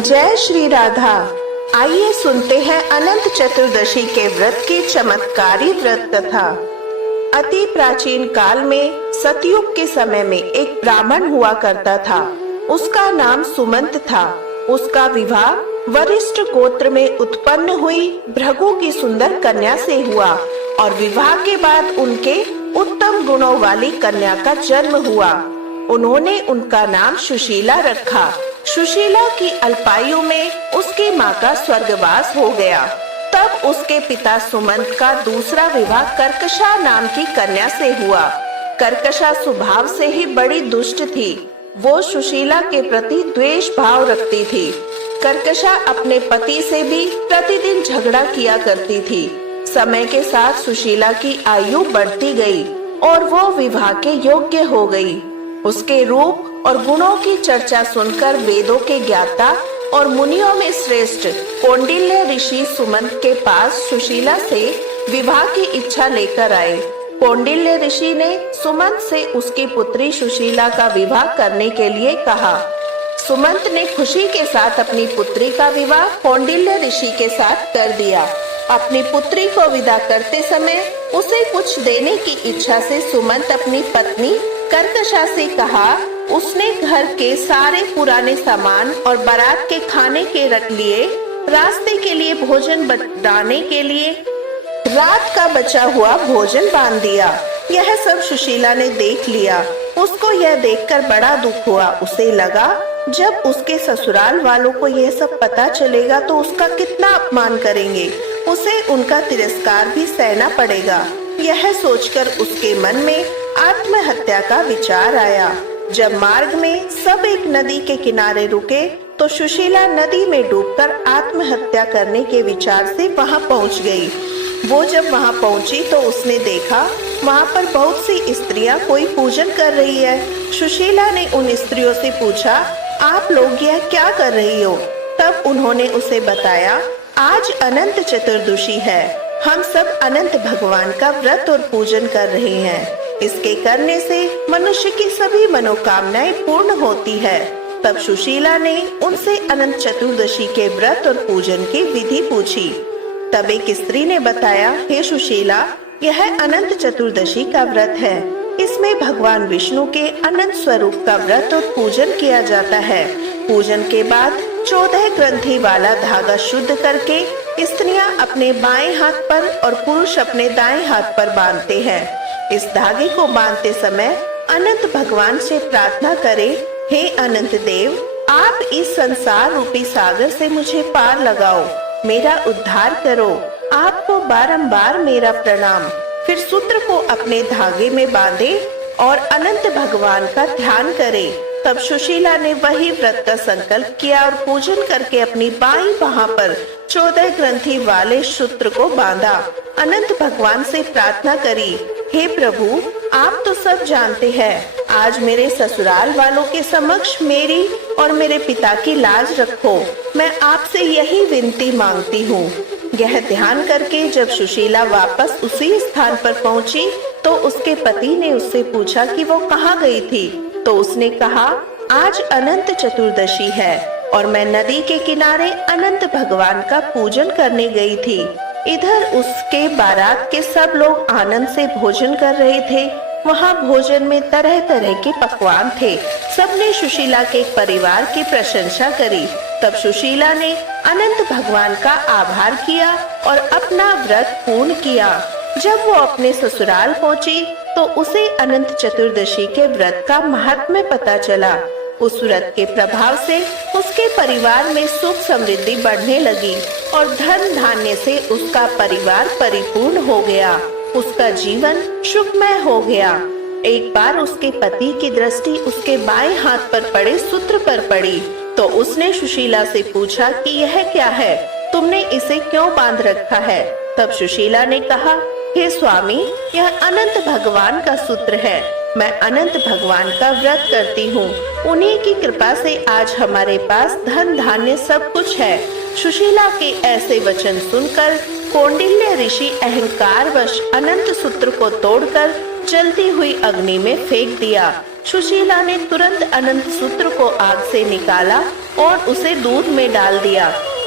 जय श्री राधा। आइए सुनते हैं अनंत चतुर्दशी के व्रत की चमत्कारी व्रत कथा। अति प्राचीन काल में सतयुग के समय में एक ब्राह्मण हुआ करता था। उसका नाम सुमंत था। उसका विवाह वरिष्ठ गोत्र में उत्पन्न हुई भृगु की सुंदर कन्या से हुआ और विवाह के बाद उनके उत्तम गुणों वाली कन्या का जन्म हुआ। उन्होंने उनका नाम सुशीला रखा। सुशीला की अल्पायु में उसकी माँ का स्वर्गवास हो गया। तब उसके पिता सुमंत का दूसरा विवाह कर्कशा नाम की कन्या से हुआ। कर्कशा स्वभाव से ही बड़ी दुष्ट थी। वो सुशीला के प्रति द्वेष भाव रखती थी। कर्कशा अपने पति से भी प्रतिदिन झगड़ा किया करती थी। समय के साथ सुशीला की आयु बढ़ती गई और वो विवाह के योग्य हो गई। उसके रूप और गुणों की चर्चा सुनकर वेदों के ज्ञाता और मुनियों में श्रेष्ठ कौंडिल्य ऋषि सुमंत के पास सुशीला से विवाह की इच्छा लेकर आए। कौंडिल्य ऋषि ने सुमंत से उसकी पुत्री सुशीला का विवाह करने के लिए कहा। सुमंत ने खुशी के साथ अपनी पुत्री का विवाह कौंडिल्य ऋषि के साथ कर दिया। अपनी पुत्री को विदा करते समय उसे कुछ देने की इच्छा से सुमंत अपनी पत्नी कर्कशा से कहा। उसने घर के सारे पुराने सामान और बारात के खाने के रख लिए। रास्ते के लिए भोजन बनाने के लिए रात का बचा हुआ भोजन बांध दिया। यह सब सुशीला ने देख लिया। उसको यह देखकर बड़ा दुख हुआ। उसे लगा जब उसके ससुराल वालों को यह सब पता चलेगा तो उसका कितना अपमान करेंगे। उसे उनका तिरस्कार भी सहना पड़ेगा। यह सोचकर उसके मन में आत्महत्या का विचार आया। जब मार्ग में सब एक नदी के किनारे रुके तो सुशीला नदी में डूबकर आत्महत्या करने के विचार से वहां पहुंच गई। वो जब वहां पहुंची तो उसने देखा वहां पर बहुत सी स्त्रियां कोई पूजन कर रही है। सुशीला ने उन स्त्रियों से पूछा, आप लोग यह क्या कर रही हो? तब उन्होंने उसे बताया, आज अनंत चतुर्दशी है। हम सब अनंत भगवान का व्रत और पूजन कर रहे हैं। इसके करने से मनुष्य की सभी मनोकामनाएं पूर्ण होती है। तब सुशीला ने उनसे अनंत चतुर्दशी के व्रत और पूजन की विधि पूछी। तब एक स्त्री ने बताया, हे सुशीला, यह अनंत चतुर्दशी का व्रत है। इसमें भगवान विष्णु के अनंत स्वरूप का व्रत और पूजन किया जाता है। पूजन के बाद 14 ग्रंथि वाला धागा शुद्ध करके स्त्रियां अपने बाएं हाथ पर और पुरुष अपने दाएं हाथ पर बांधते हैं। इस धागे को बांधते समय अनंत भगवान से प्रार्थना करें, हे अनंत देव, आप इस संसार रूपी सागर से मुझे पार लगाओ, मेरा उद्धार करो। आपको बारंबार मेरा प्रणाम। फिर सूत्र को अपने धागे में बांधे और अनंत भगवान का ध्यान करें। तब सुशीला ने वही व्रत का संकल्प किया और पूजन करके अपनी बाईं बाह पर 14 ग्रंथि वाले सूत्र को बांधा। अनंत भगवान से प्रार्थना करी, हे प्रभु, आप तो सब जानते हैं। आज मेरे ससुराल वालों के समक्ष मेरी और मेरे पिता की लाज रखो। मैं आपसे यही विनती मांगती हूँ। यह ध्यान करके जब सुशीला वापस उसी स्थान पर पहुँची तो उसके पति ने उससे पूछा कि वो कहाँ गई थी। तो उसने कहा, आज अनंत चतुर्दशी है और मैं नदी के किनारे अनंत भगवान का पूजन करने गई थी। इधर उसके बारात के सब लोग आनंद से भोजन कर रहे थे। वहाँ भोजन में तरह तरह के पकवान थे। सबने सुशीला के परिवार की प्रशंसा करी। तब सुशीला ने अनंत भगवान का आभार किया और अपना व्रत पूर्ण किया। जब वो अपने ससुराल पहुंची तो उसे अनंत चतुर्दशी के व्रत का महात्म्य पता चला। उस व्रत के प्रभाव से उसके परिवार में सुख समृद्धि बढ़ने लगी और धन धान्य से उसका परिवार परिपूर्ण हो गया। उसका जीवन सुखमय हो गया। एक बार उसके पति की दृष्टि उसके बाएं हाथ पर पड़े सूत्र पर पड़ी तो उसने सुशीला से पूछा कि यह क्या है, तुमने इसे क्यों बांध रखा है? तब सुशीला ने कहा, हे स्वामी, यह अनंत भगवान का सूत्र है। मैं अनंत भगवान का व्रत करती हूँ। उन्हीं की कृपा से आज हमारे पास धन धान्य सब कुछ है। सुशीला के ऐसे वचन सुनकर कौंडिल्य ऋषि अहंकारवश अनंत सूत्र को तोड़कर जलती हुई अग्नि में फेंक दिया। सुशीला ने तुरंत अनंत सूत्र को आग से निकाला और उसे दूध में डाल दिया।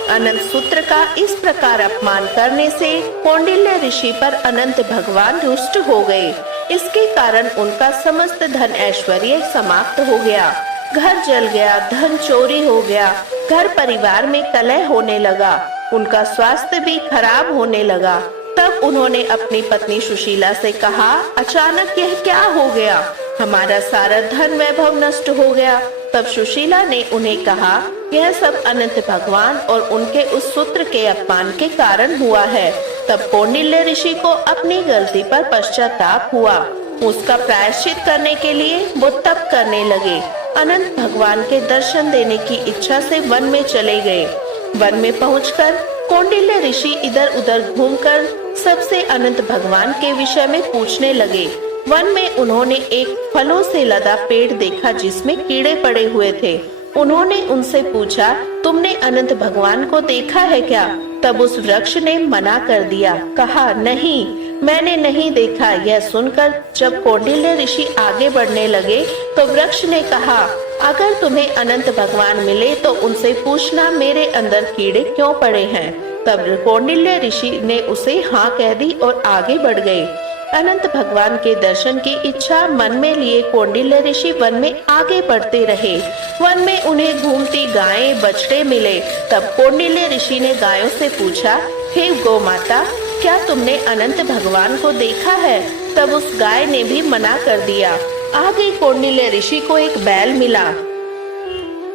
अनंत सूत्र का इस प्रकार अपमान करने से कौंडिल्य ऋषि पर अनंत भगवान रुष्ट हो गए। इसके कारण उनका समस्त धन ऐश्वर्य समाप्त हो गया। घर जल गया, धन चोरी हो गया, घर परिवार में कलह होने लगा, उनका स्वास्थ्य भी खराब होने लगा। तब उन्होंने अपनी पत्नी सुशीला से कहा, अचानक यह क्या हो गया? हमारा सारा धन वैभव नष्ट हो गया। तब सुशीला ने उन्हें कहा, यह सब अनंत भगवान और उनके उस सूत्र के अपमान के कारण हुआ है। तब कौंडिल्य ऋषि को अपनी गलती पर पश्चाताप हुआ। उसका प्रायश्चित करने के लिए वो तप करने लगे। अनंत भगवान के दर्शन देने की इच्छा से वन में चले गए। वन में पहुंचकर कौंडिल्य ऋषि इधर उधर घूमकर सबसे अनंत भगवान के विषय में पूछने लगे। वन में उन्होंने एक फलों से लदा पेड़ देखा जिसमें कीड़े पड़े हुए थे। उन्होंने उनसे पूछा, तुमने अनंत भगवान को देखा है क्या? तब उस वृक्ष ने मना कर दिया, कहा, नहीं, मैंने नहीं देखा। यह सुनकर जब कौंडिल्य ऋषि आगे बढ़ने लगे तो वृक्ष ने कहा, अगर तुम्हें अनंत भगवान मिले तो उनसे पूछना मेरे अंदर कीड़े क्यों पड़े हैं। तब कौंडिल्य ऋषि ने उसे हाँ कह दी और आगे बढ़ गए। अनंत भगवान के दर्शन की इच्छा मन में लिए कौंडिल्य ऋषि वन में आगे बढ़ते रहे। वन में उन्हें घूमती गायें, बछड़े मिले। तब कौंडिल्य ऋषि ने गायों से पूछा, हे गौ माता, क्या तुमने अनंत भगवान को देखा है? तब उस गाय ने भी मना कर दिया। आगे कौंडिल्य ऋषि को एक बैल मिला।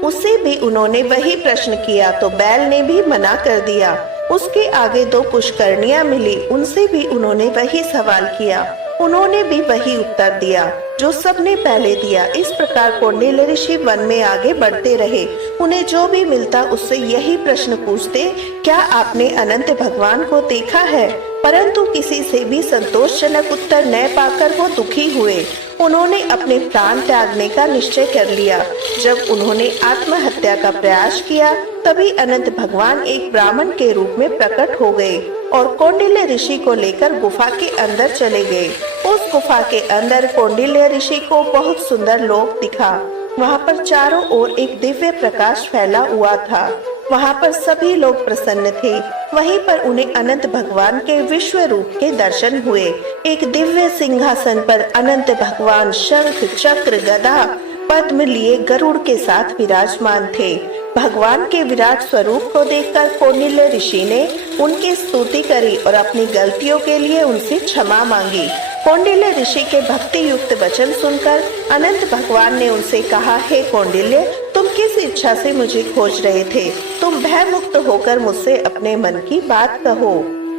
उससे भी उन्होंने वही प्रश्न किया तो बैल ने भी मना कर दिया। उसके आगे दो पुष्करनियां मिली, उनसे भी उन्होंने वही सवाल किया। उन्होंने भी वही उत्तर दिया जो सबने पहले दिया। इस प्रकार कौंडिल्य ऋषि वन में आगे बढ़ते रहे। उन्हें जो भी मिलता उससे यही प्रश्न पूछते, क्या आपने अनंत भगवान को देखा है? परंतु किसी से भी संतोषजनक उत्तर न पाकर वो दुखी हुए। उन्होंने अपने प्राण त्यागने का निश्चय कर लिया। जब उन्होंने आत्महत्या का प्रयास किया तभी अनंत भगवान एक ब्राह्मण के रूप में प्रकट हो गए और कौंडिल्य ऋषि को लेकर गुफा के अंदर चले गए। उस गुफा के अंदर कौंडिल्य ऋषि को बहुत सुंदर लोक दिखा। वहाँ पर चारों ओर एक दिव्य प्रकाश फैला हुआ था। वहाँ पर सभी लोग प्रसन्न थे। वहीं पर उन्हें अनंत भगवान के विश्व रूप के दर्शन हुए। एक दिव्य सिंहासन पर अनंत भगवान शंख, चक्र, गदा, पद्म लिए गरुड़ के साथ विराजमान थे। भगवान के विराट स्वरूप को देखकर कौंडिल्य ऋषि ने उनकी स्तुति करी और अपनी गलतियों के लिए उनसे क्षमा मांगी। कौंडिल्य ऋषि के भक्ति युक्त वचन सुनकर अनंत भगवान ने उनसे कहा, हे कौंडिल्य, तुम किस इच्छा से मुझे खोज रहे थे? तुम भय मुक्त होकर मुझसे अपने मन की बात कहो।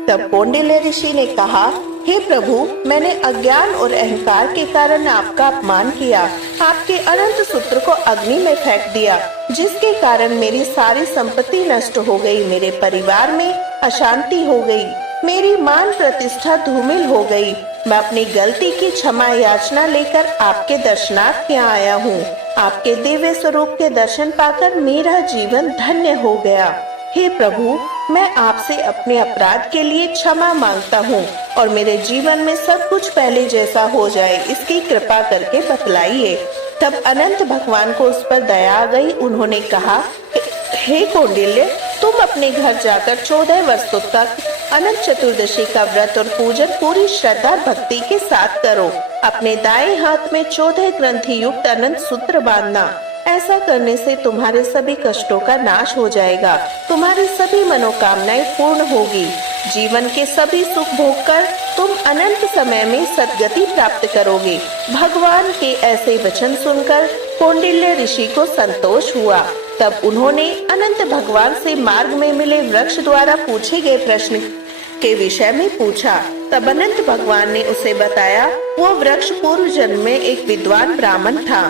तब कौंडिल्य ऋषि ने कहा, हे प्रभु, मैंने अज्ञान और अहंकार के कारण आपका अपमान किया। आपके अनंत सूत्र को अग्नि में फेंक दिया, जिसके कारण मेरी सारी संपत्ति नष्ट हो गई। मेरे परिवार में अशांति हो गई। मेरी मान प्रतिष्ठा धूमिल हो गई। मैं अपनी गलती की क्षमा याचना लेकर आपके दर्शनार्थ यहाँ आया हूँ। आपके दिव्य स्वरूप के दर्शन पाकर मेरा जीवन धन्य हो गया। हे प्रभु, मैं आपसे अपने अपराध के लिए क्षमा मांगता हूँ और मेरे जीवन में सब कुछ पहले जैसा हो जाए, इसकी कृपा करके बतलाइए। तब अनंत भगवान को उस पर दया आ गई। उन्होंने कहा, हे कौंडिल्य, तुम अपने घर जाकर 14 वर्षों तक अनंत चतुर्दशी का व्रत और पूजन पूरी श्रद्धा भक्ति के साथ करो। अपने दाएं हाथ में 14 ग्रंथि युक्त अनंत सूत्र बांधना। ऐसा करने से तुम्हारे सभी कष्टों का नाश हो जाएगा। तुम्हारी सभी मनोकामनाएं पूर्ण होगी। जीवन के सभी सुख भोगकर तुम अनंत समय में सद्गति प्राप्त करोगे। भगवान के ऐसे वचन सुनकर कौंडिल्य ऋषि को संतोष हुआ। तब उन्होंने अनंत भगवान से मार्ग में मिले वृक्ष द्वारा पूछे गए प्रश्न के विषय में पूछा। तब अनंत भगवान ने उसे बताया, वो वृक्ष पूर्व जन्म में एक विद्वान ब्राह्मण था,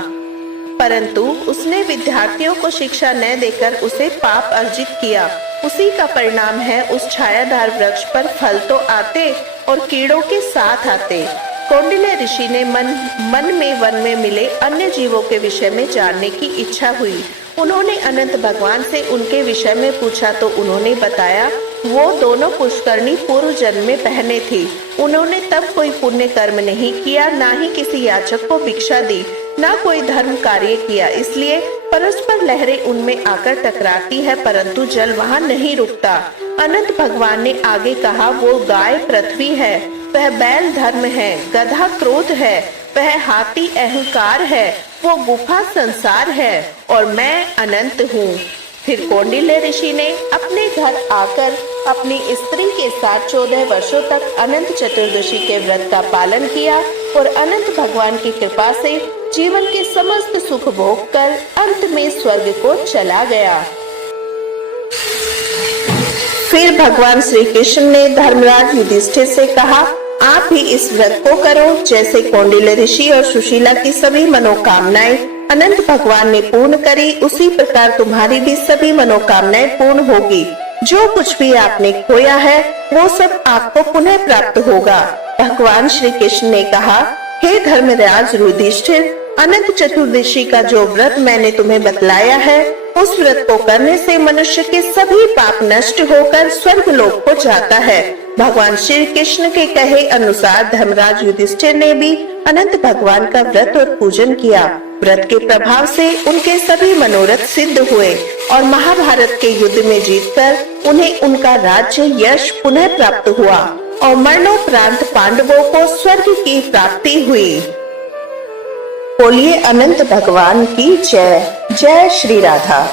परंतु उसने विद्यार्थियों को शिक्षा न देकर उसे पाप अर्जित किया। उसी का परिणाम है उस छायादार वृक्ष पर फल तो आते और कीड़ों के साथ आते। कौंडिल्य ऋषि ने मन में वन में मिले अन्य जीवों के विषय में जानने की इच्छा हुई। उन्होंने अनंत भगवान से उनके विषय में पूछा तो उन्होंने बताया, वो दोनों पुष्करणी पूर्व जन्म में बहनें थी। उन्होंने तब कोई पुण्य कर्म नहीं किया, ना ही किसी याचक को भिक्षा दी। ना कोई धर्म कार्य किया, इसलिए परस्पर लहरें उनमें आकर टकराती है, परंतु जल वहाँ नहीं रुकता। अनंत भगवान ने आगे कहा, वो गाय पृथ्वी है, वह बैल धर्म है, गधा क्रोध है, वह हाथी अहंकार है, वो गुफा संसार है और मैं अनंत हूँ। फिर कौंडिल्य ऋषि ने अपने घर आकर अपनी स्त्री के साथ 14 वर्षों तक अनंत चतुर्दशी के व्रत का पालन किया और अनंत भगवान की कृपा से जीवन के समस्त सुख भोग कर अंत में स्वर्ग को चला गया। फिर भगवान श्री कृष्ण ने धर्मराज युधिष्ठिर से कहा, आप भी इस व्रत को करो। जैसे कौंडिल्य ऋषि और सुशीला की सभी मनोकामनाएं अनंत भगवान ने पूर्ण करी, उसी प्रकार तुम्हारी भी सभी मनोकामनाएं पूर्ण होगी। जो कुछ भी आपने खोया है वो सब आपको पुनः प्राप्त होगा। भगवान श्री कृष्ण ने कहा, हे धर्मराज युधिष्ठिर, अनंत चतुर्दशी का जो व्रत मैंने तुम्हें बतलाया है, उस व्रत को करने से मनुष्य के सभी पाप नष्ट होकर स्वर्ग लोक को जाता है। भगवान श्री कृष्ण के कहे अनुसार धर्मराज युधिष्ठिर ने भी अनंत भगवान का व्रत और पूजन किया। व्रत के प्रभाव से उनके सभी मनोरथ सिद्ध हुए और महाभारत के युद्ध में जीतकर उन्हें उनका राज्य यश पुनः प्राप्त हुआ और मरणोपरांत पांडवों को स्वर्ग की प्राप्ति हुई। बोलिए अनंत भगवान की जय। जय श्री राधा।